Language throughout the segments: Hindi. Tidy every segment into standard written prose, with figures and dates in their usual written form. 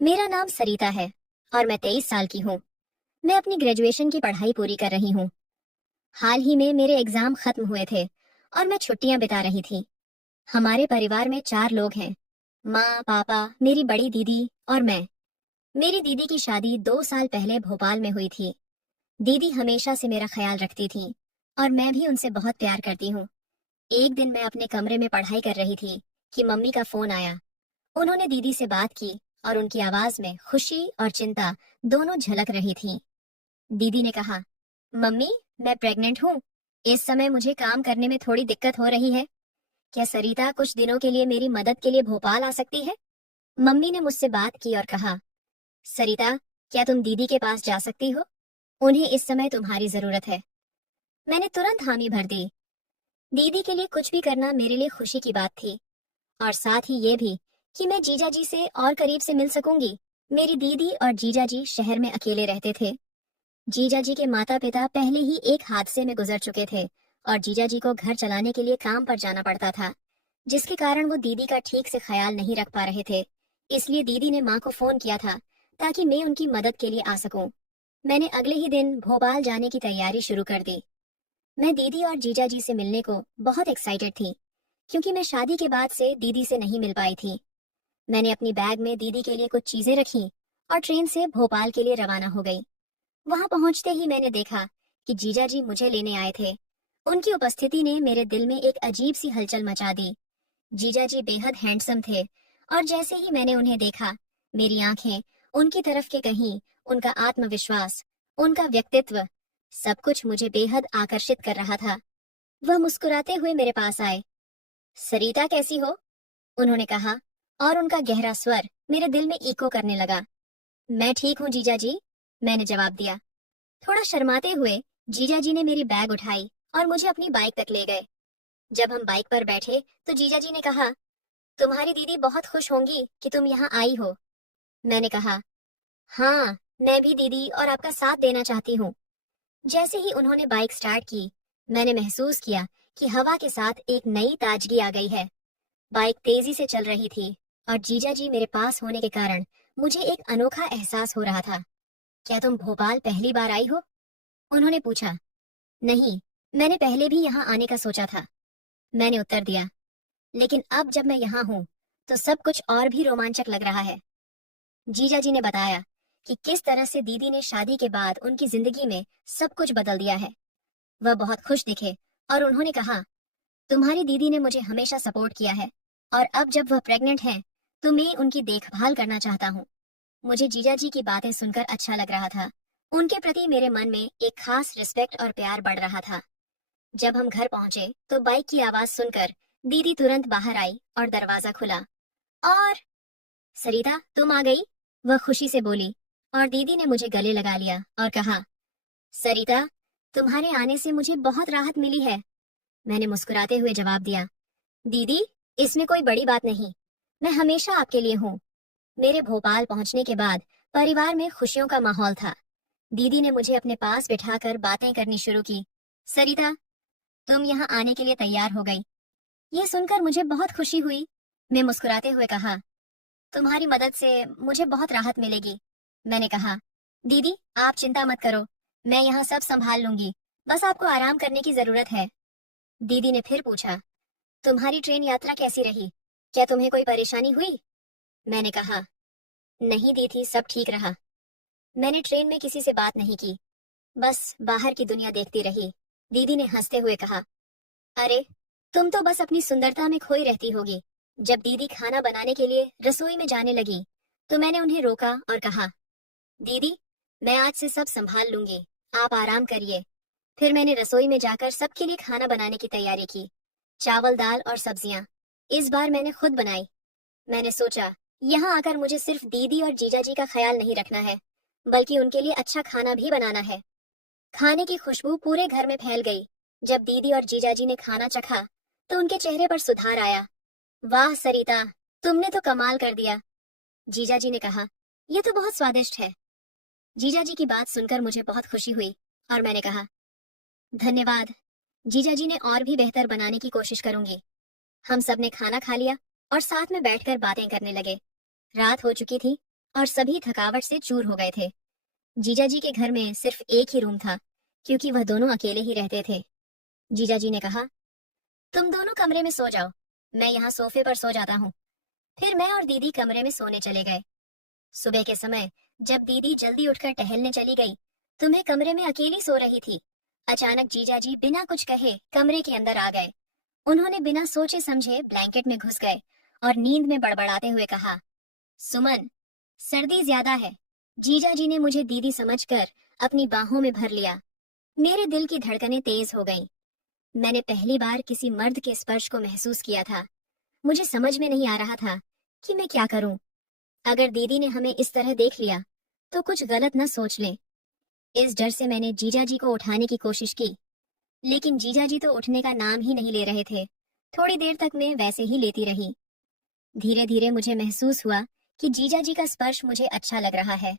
मेरा नाम सरिता है और मैं 23 साल की हूँ। मैं अपनी ग्रेजुएशन की पढ़ाई पूरी कर रही हूँ। हाल ही में मेरे एग्जाम खत्म हुए थे और मैं छुट्टियां बिता रही थी। हमारे परिवार में 4 लोग हैं। माँ, पापा, मेरी बड़ी दीदी और मैं। मेरी दीदी की शादी 2 साल पहले भोपाल में हुई थी। दीदी हमेशा से मेरा ख्याल रखती थी और मैं भी उनसे बहुत प्यार करती हूँ। एक दिन मैं अपने कमरे में पढ़ाई कर रही थी कि मम्मी का फोन आया। उन्होंने दीदी से बात की और उनकी आवाज में खुशी और चिंता दोनों झलक रही थी। दीदी ने कहा, मम्मी, मैं प्रेग्नेंट हूँ। इस समय मुझे काम करने में थोड़ी दिक्कत हो रही है। क्या सरिता कुछ दिनों के लिए मेरी मदद के लिए भोपाल आ सकती है? मम्मी ने मुझसे बात की और कहा, सरिता, क्या तुम दीदी के पास जा सकती हो? उन्हें इस समय तुम्हारी जरूरत है। मैंने तुरंत हामी भर दी। दीदी के लिए कुछ भी करना मेरे लिए खुशी की बात थी और साथ ही ये भी कि मैं जीजा जी से और करीब से मिल सकूंगी। मेरी दीदी और जीजा जी शहर में अकेले रहते थे। जीजा जी के माता पिता पहले ही एक हादसे में गुजर चुके थे और जीजा जी को घर चलाने के लिए काम पर जाना पड़ता था, जिसके कारण वो दीदी का ठीक से ख्याल नहीं रख पा रहे थे। इसलिए दीदी ने माँ को फोन किया था ताकि मैं उनकी मदद के लिए आ सकूं। मैंने अगले ही दिन भोपाल जाने की तैयारी शुरू कर दी। मैं दीदी और जीजा जी से मिलने को बहुत एक्साइटेड थी क्योंकि मैं शादी के बाद से दीदी से नहीं मिल पाई थी। मैंने अपनी बैग में दीदी के लिए कुछ चीजें रखी और ट्रेन से भोपाल के लिए रवाना हो गई। वहां पहुंचते ही मैंने देखा कि जीजा जी मुझे लेने आए थे। उनकी उपस्थिति ने मेरे दिल में एक अजीब सी हलचल मचा दी। जीजा जी बेहद हैंडसम थे और जैसे ही मैंने उन्हें देखा, मेरी आंखें उनकी तरफ के कहीं, उनका आत्मविश्वास, उनका व्यक्तित्व, सब कुछ मुझे बेहद आकर्षित कर रहा था। वह मुस्कुराते हुए मेरे पास आए। सरिता, कैसी हो? उन्होंने कहा और उनका गहरा स्वर मेरे दिल में इको करने लगा। मैं ठीक हूँ जीजा जी, मैंने जवाब दिया। थोड़ा शर्माते हुए जीजा जी ने मेरी बैग उठाई और मुझे अपनी बाइक तक ले गए। जब हम बाइक पर बैठे तो जीजा जी ने कहा, तुम्हारी दीदी बहुत खुश होंगी कि तुम यहाँ आई हो। मैंने कहा, हाँ, मैं भी दीदी और आपका साथ देना चाहती हूँ। जैसे ही उन्होंने बाइक स्टार्ट की, मैंने महसूस किया कि हवा के साथ एक नई ताजगी आ गई है। बाइक तेजी से चल रही थी और जीजा जी मेरे पास होने के कारण मुझे एक अनोखा एहसास हो रहा था। क्या तुम भोपाल पहली बार आई हो? उन्होंने पूछा। नहीं, मैंने पहले भी यहाँ आने का सोचा था, मैंने उत्तर दिया। लेकिन अब जब मैं यहाँ हूँ तो सब कुछ और भी रोमांचक लग रहा है। जीजा जी ने बताया कि किस तरह से दीदी ने शादी के बाद उनकी जिंदगी में सब कुछ बदल दिया है। वह बहुत खुश दिखे और उन्होंने कहा, तुम्हारी दीदी ने मुझे हमेशा सपोर्ट किया है और अब जब वह प्रेग्नेंट है तो मैं उनकी देखभाल करना चाहता हूँ। मुझे जीजा जी की बातें सुनकर अच्छा लग रहा था। उनके प्रति मेरे मन में एक खास रिस्पेक्ट और प्यार बढ़ रहा था। जब हम घर पहुंचे तो बाइक की आवाज सुनकर दीदी तुरंत बाहर आई और दरवाजा खुला। और सरिता, तुम आ गई, वह खुशी से बोली और दीदी ने मुझे गले लगा लिया और कहा, सरिता, तुम्हारे आने से मुझे बहुत राहत मिली है। मैंने मुस्कुराते हुए जवाब दिया, दीदी, इसमें कोई बड़ी बात नहीं, मैं हमेशा आपके लिए हूँ। मेरे भोपाल पहुंचने के बाद परिवार में खुशियों का माहौल था। दीदी ने मुझे अपने पास बिठाकर बातें करनी शुरू की। सरिता, तुम यहाँ आने के लिए तैयार हो गई, ये सुनकर मुझे बहुत खुशी हुई। मैं मुस्कुराते हुए कहा, तुम्हारी मदद से मुझे बहुत राहत मिलेगी। मैंने कहा, दीदी, आप चिंता मत करो, मैं यहाँ सब संभाल लूंगी, बस आपको आराम करने की जरूरत है। दीदी ने फिर पूछा, तुम्हारी ट्रेन यात्रा कैसी रही? क्या तुम्हें कोई परेशानी हुई? मैंने कहा, नहीं दीदी, सब ठीक रहा। मैंने ट्रेन में किसी से बात नहीं की, बस बाहर की दुनिया देखती रही। दीदी ने हंसते हुए कहा, अरे, तुम तो बस अपनी सुंदरता में खोई रहती होगी। जब दीदी खाना बनाने के लिए रसोई में जाने लगी तो मैंने उन्हें रोका और कहा, दीदी, मैं आज से सब संभाल लूंगी, आप आराम करिए। फिर मैंने रसोई में जाकर सबके लिए खाना बनाने की तैयारी की। चावल, दाल और सब्जियां इस बार मैंने खुद बनाई। मैंने सोचा, यहाँ आकर मुझे सिर्फ दीदी और जीजा जी का ख्याल नहीं रखना है, बल्कि उनके लिए अच्छा खाना भी बनाना है। खाने की खुशबू पूरे घर में फैल गई। जब दीदी और जीजाजी ने खाना चखा तो उनके चेहरे पर सुधार आया। वाह सरिता, तुमने तो कमाल कर दिया, जीजाजी ने कहा। यह तो बहुत स्वादिष्ट है। जीजाजी की बात सुनकर मुझे बहुत खुशी हुई और मैंने कहा, धन्यवाद। जीजाजी ने और भी बेहतर बनाने की कोशिश करूंगी। हम सब ने खाना खा लिया और साथ में बैठकर बातें करने लगे। रात हो चुकी थी और सभी थकावट से चूर हो गए थे। जीजा जी के घर में सिर्फ एक ही रूम था, क्योंकि वह दोनों अकेले ही रहते थे। जीजा जी ने कहा, तुम दोनों कमरे में सो जाओ, मैं यहाँ सोफे पर सो जाता हूँ। फिर मैं और दीदी कमरे में सोने चले गए। सुबह के समय जब दीदी जल्दी उठकर टहलने चली गई तो मैं कमरे में अकेली सो रही थी। अचानक जीजा जी बिना कुछ कहे कमरे के अंदर आ गए। उन्होंने बिना सोचे समझे ब्लैंकेट में घुस गए और नींद में बड़बड़ाते हुए कहा, सुमन, सर्दी ज्यादा है। जीजा जी ने मुझे दीदी समझकर अपनी बाहों में भर लिया। मेरे दिल की धड़कनें तेज हो गईं। मैंने पहली बार किसी मर्द के स्पर्श को महसूस किया था। मुझे समझ में नहीं आ रहा था कि मैं क्या करूं। अगर दीदी ने हमें इस तरह देख लिया तो कुछ गलत न सोच लें। इस डर से मैंने जीजा जी को उठाने की कोशिश की, लेकिन जीजा जी तो उठने का नाम ही नहीं ले रहे थे। थोड़ी देर तक मैं वैसे ही लेती रही। धीरे धीरे मुझे महसूस हुआ कि जीजा जी का स्पर्श मुझे अच्छा लग रहा है।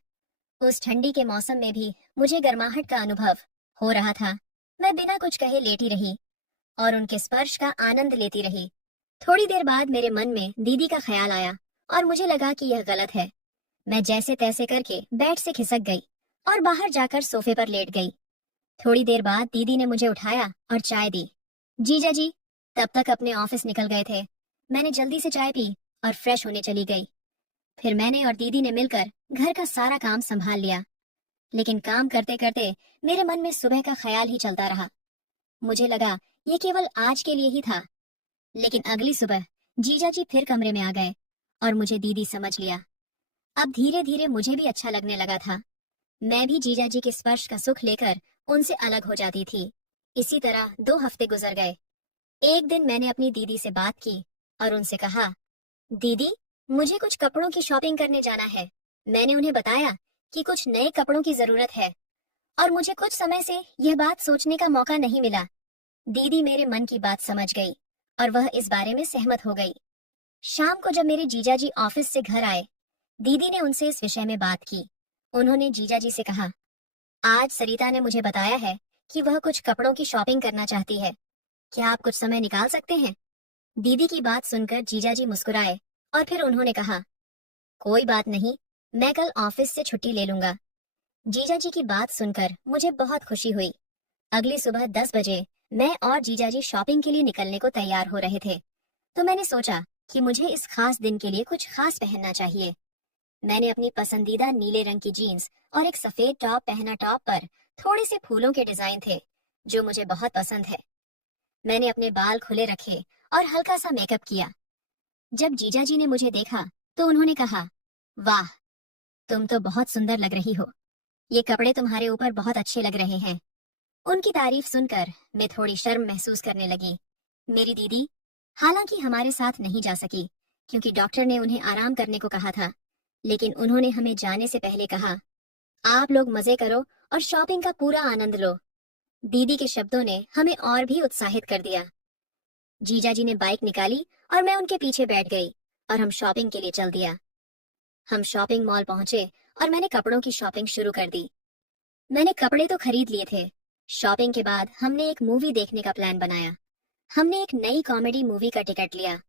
उस ठंडी के मौसम में भी मुझे गर्माहट का अनुभव हो रहा था। मैं बिना कुछ कहे लेटी रही और उनके स्पर्श का आनंद लेती रही। थोड़ी देर बाद मेरे मन में दीदी का ख्याल आया और मुझे लगा कि यह गलत है। मैं जैसे तैसे करके बेड से खिसक गई और बाहर जाकर सोफे पर लेट गई। थोड़ी देर बाद दीदी ने मुझे उठाया और चाय दी। जीजा जी तब तक अपने ऑफिस निकल गए थे। मैंने जल्दी से चाय पी और फ्रेश होने चली गई। फिर मैंने और दीदी ने मिलकर घर का सारा काम संभाल लिया। लेकिन काम करते करते मेरे मन में सुबह का ख्याल ही चलता रहा। मुझे लगा ये केवल आज के लिए ही था। लेकिन अगली सुबह जीजा जी फिर कमरे में आ गए और मुझे दीदी समझ लिया। अब धीरे धीरे मुझे भी अच्छा लगने लगा था। मैं भी जीजा जी के स्पर्श का सुख लेकर उनसे अलग हो जाती थी। इसी तरह 2 हफ्ते गुजर गए। एक दिन मैंने अपनी दीदी से बात की और उनसे कहा, दीदी, मुझे कुछ कपड़ों की शॉपिंग करने जाना है। मैंने उन्हें बताया कि कुछ नए कपड़ों की जरूरत है और मुझे कुछ समय से यह बात सोचने का मौका नहीं मिला। दीदी मेरे मन की बात समझ गई और वह इस बारे में सहमत हो गई। शाम को जब मेरे जीजा जी ऑफिस से घर आए, दीदी ने उनसे इस विषय में बात की। उन्होंने जीजा जी से कहा, आज सरिता ने मुझे बताया है कि वह कुछ कपड़ों की शॉपिंग करना चाहती है। क्या आप कुछ समय निकाल सकते हैं? दीदी की बात सुनकर जीजा जी मुस्कुराए और फिर उन्होंने कहा, कोई बात नहीं, मैं कल ऑफिस से छुट्टी ले लूंगा। जीजा जी की बात सुनकर मुझे बहुत खुशी हुई। अगली सुबह 10 बजे मैं और जीजा जी शॉपिंग के लिए निकलने को तैयार हो रहे थे, तो मैंने सोचा कि मुझे इस खास दिन के लिए कुछ खास पहनना चाहिए। मैंने अपनी पसंदीदा नीले रंग की जीन्स और एक सफेद टॉप पहना। टॉप पर थोड़े से फूलों के डिजाइन थे जो मुझे बहुत पसंद है। मैंने अपने बाल खुले रखे और हल्का सा मेकअप किया। जब जीजा जी ने मुझे देखा तो उन्होंने कहा, वाह, तुम तो बहुत सुंदर लग रही हो। ये कपड़े तुम्हारे ऊपर बहुत अच्छे लग रहे हैं। उनकी तारीफ सुनकर मैं थोड़ी शर्म महसूस करने लगी। मेरी दीदी हालांकि हमारे साथ नहीं जा सकी क्योंकि डॉक्टर ने उन्हें आराम करने को कहा था, लेकिन उन्होंने हमें जाने से पहले कहा, आप लोग मजे करो और शॉपिंग का पूरा आनंद लो। दीदी के शब्दों ने हमें और भी उत्साहित कर दिया। जीजा जी ने बाइक निकाली और मैं उनके पीछे बैठ गई और हम शॉपिंग के लिए चल दिया। हम शॉपिंग मॉल पहुंचे और मैंने कपड़ों की शॉपिंग शुरू कर दी। मैंने कपड़े तो खरीद लिए थे। शॉपिंग के बाद हमने एक मूवी देखने का प्लान बनाया। हमने एक नई कॉमेडी मूवी का टिकट लिया।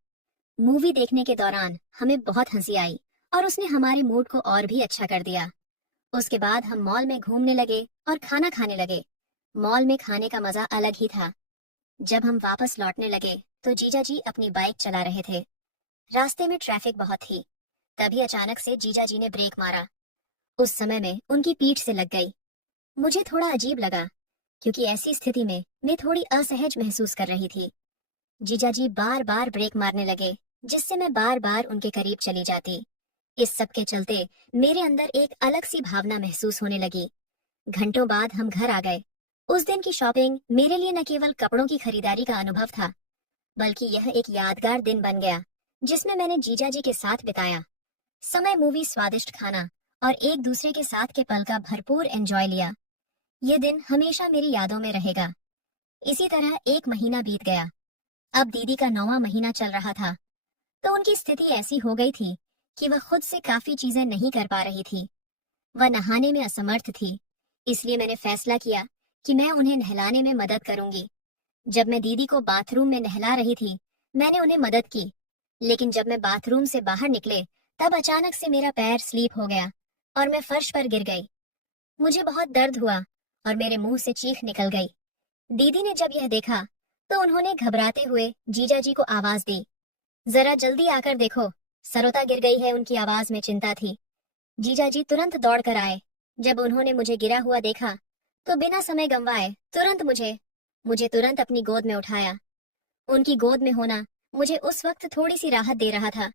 मूवी देखने के दौरान हमें बहुत हंसी आई और उसने हमारे मूड को और भी अच्छा कर दिया। उसके बाद हम मॉल में घूमने लगे और खाना खाने लगे। मॉल में खाने का मजा अलग ही था। जब हम वापस लौटने लगे तो जीजा जी अपनी बाइक चला रहे थे। रास्ते में ट्रैफिक बहुत थी। तभी अचानक से जीजा जी ने ब्रेक मारा। उस समय में उनकी पीठ से लग गई। मुझे थोड़ा अजीब लगा क्योंकि ऐसी स्थिति में मैं थोड़ी असहज महसूस कर रही थी। जीजा जी बार बार ब्रेक मारने लगे, जिससे मैं बार बार उनके करीब चली जाती। इस सब के चलते मेरे अंदर एक अलग सी भावना महसूस होने लगी। घंटों बाद हम घर आ गए। उस दिन की शॉपिंग मेरे लिए न केवल कपड़ों की खरीदारी का अनुभव था, बल्कि यह एक यादगार दिन बन गया जिसमें मैंने जीजा जी के साथ बिताया समय, मूवी, स्वादिष्ट खाना और एक दूसरे के साथ के पल का भरपूर एंजॉय लिया। यह दिन हमेशा मेरी यादों में रहेगा। इसी तरह 1 महीना बीत गया। अब दीदी का 9वां महीना चल रहा था, तो उनकी स्थिति ऐसी हो गई थी कि वह खुद से काफी चीजें नहीं कर पा रही थी। वह नहाने में असमर्थ थी। इसलिए मैंने फैसला किया कि मैं उन्हें नहलाने में मदद करूंगी। जब मैं दीदी को बाथरूम में नहला रही थी, मैंने उन्हें मदद की, लेकिन जब मैं बाथरूम से बाहर निकले तब अचानक से मेरा पैर स्लीप हो गया और मैं फर्श पर गिर गई। मुझे बहुत दर्द हुआ और मेरे मुंह से चीख निकल गई। दीदी ने जब यह देखा तो उन्होंने घबराते हुए जीजा जी को आवाज दी, जरा जल्दी आकर देखो, सरोता गिर गई है। उनकी आवाज में चिंता थी। जीजा जी तुरंत दौड़ कर आए। जब उन्होंने मुझे गिरा हुआ देखा तो बिना समय गंवाए तुरंत मुझे तुरंत अपनी गोद में उठाया। उनकी गोद में होना मुझे उस वक्त थोड़ी सी राहत दे रहा था,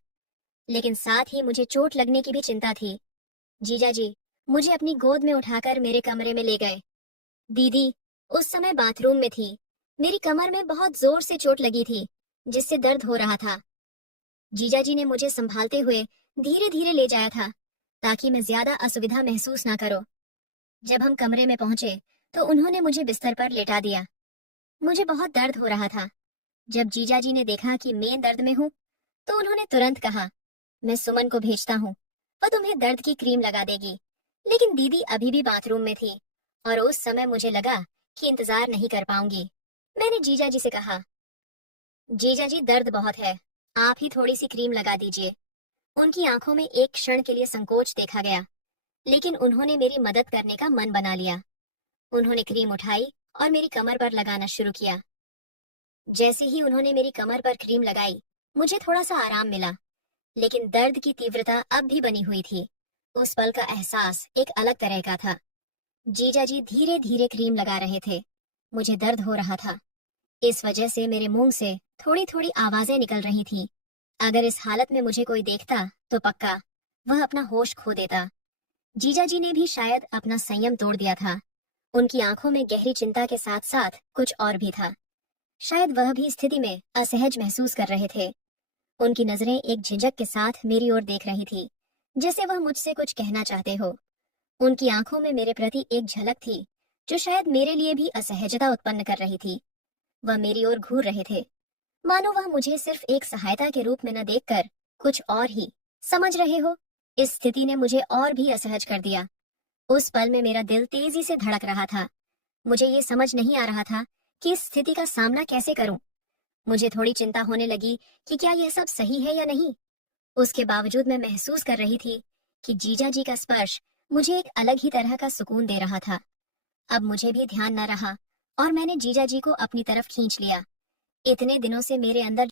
लेकिन साथ ही मुझे चोट लगने की भी चिंता थी। जीजा जी मुझे अपनी गोद में उठाकर मेरे कमरे में ले गए। दीदी उस समय बाथरूम में थी। मेरी कमर में बहुत जोर से चोट लगी थी, जिससे दर्द हो रहा था। जीजा जी ने मुझे संभालते हुए धीरे धीरे ले जाया था, ताकि मैं ज्यादा असुविधा महसूस ना करो। जब हम कमरे में पहुंचे तो उन्होंने मुझे बिस्तर पर लेटा दिया। मुझे बहुत दर्द हो रहा था। जब जीजा जी ने देखा कि मैं दर्द में हूँ तो उन्होंने तुरंत कहा, मैं सुमन को भेजता हूँ, वो तुम्हें दर्द की क्रीम लगा देगी। लेकिन दीदी अभी भी बाथरूम में थी और उस समय मुझे लगा कि इंतजार नहीं कर पाऊंगी। मैंने जीजा जी से कहा, जीजा जी दर्द बहुत है, आप ही थोड़ी सी क्रीम लगा दीजिए। उनकी आंखों में एक क्षण के लिए संकोच देखा गया, लेकिन उन्होंने मेरी मदद करने का मन बना लिया। उन्होंने क्रीम उठाई और मेरी कमर पर लगाना शुरू किया। जैसे ही उन्होंने मेरी कमर पर क्रीम लगाई, मुझे थोड़ा सा आराम मिला, लेकिन दर्द की तीव्रता अब भी बनी हुई थी। उस पल का एहसास एक अलग तरह का था। जीजा जी धीरे धीरे क्रीम लगा रहे थे। मुझे दर्द हो रहा था। इस वजह से मेरे मुंह से थोड़ी थोड़ी आवाजें निकल रही थीं। अगर इस हालत में मुझे कोई देखता तो पक्का वह अपना होश खो देता। जीजा जी ने भी शायद अपना संयम तोड़ दिया था। उनकी आंखों में गहरी चिंता के साथ साथ कुछ और भी था। शायद वह भी स्थिति में असहज महसूस कर रहे थे। उनकी नजरें एक झिझक के साथ मेरी ओर देख रही थी, जैसे वह मुझसे कुछ कहना चाहते हो। उनकी आंखों में मेरे प्रति एक झलक थी जो शायद मेरे लिए भी असहजता उत्पन्न कर रही थी। वह मेरी ओर घूर रहे थे, मानो वह मुझे सिर्फ एक सहायता के रूप में न देखकर कुछ और ही समझ रहे हो। इस स्थिति ने मुझे और भी असहज कर दिया। उस पल में मेरा दिल तेजी से धड़क रहा था। मुझे ये समझ नहीं आ रहा था कि इस स्थिति का सामना कैसे करूं। मुझे थोड़ी चिंता होने लगी कि क्या यह सब सही है या नहीं। उसके बावजूद मैं महसूस कर रही थी कि जीजा जी का स्पर्श मुझे एक अलग ही तरह का सुकून दे रहा था। अब मुझे भी ध्यान न रहा और मैंने जीजा जी को अपनी तरफ खींच लिया। इतने दिनों से मेरे अंदर